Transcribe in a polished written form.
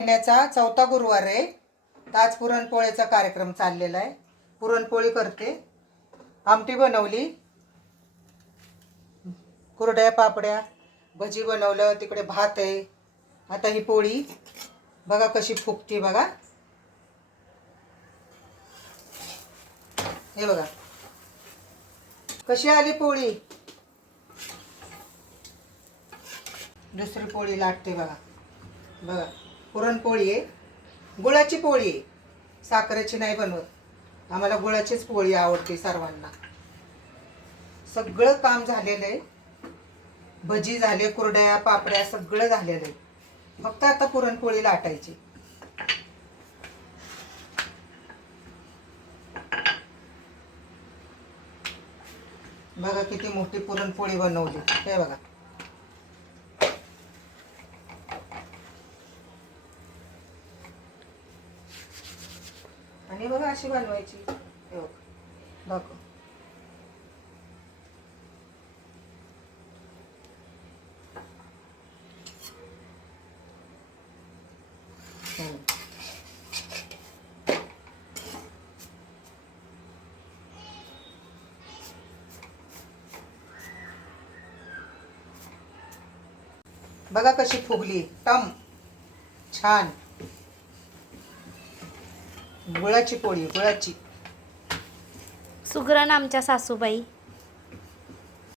महिन्याचा चौथा गुरुवार आहे. तर आज पुरणपोळीचा कार्यक्रम चाललेला आहे. पुरणपोळी करते, आमटी बनवली, कुरड्या पापड्या भजी बनवलं, तिकडे भात आहे. आता ही पोळी बघा कशी फुगती बघा. हे बघा कशी आली पोळी. दुसरी पोळी लाटते बघा. बघा पुरणपोळी आहे, गुळाची पोळी आहे, साखरेची नाही बनवत. आम्हाला गुळाचीच पोळी आवडते सर्वांना. सगळं काम झालेलं आहे. भजी झाले, कुरड्या पापड्या सगळं झालेलं आहे. फक्त आता पुरणपोळी लाटायची. बघा किती मोठी पुरणपोळी बनवली. हे बघा आणि बघा अशी बनवायची. हे बघा बघ. बघा कशी फुगली टम छान. गुळाची पोळी, गुळाची. सुगरण आमच्या सासूबाई.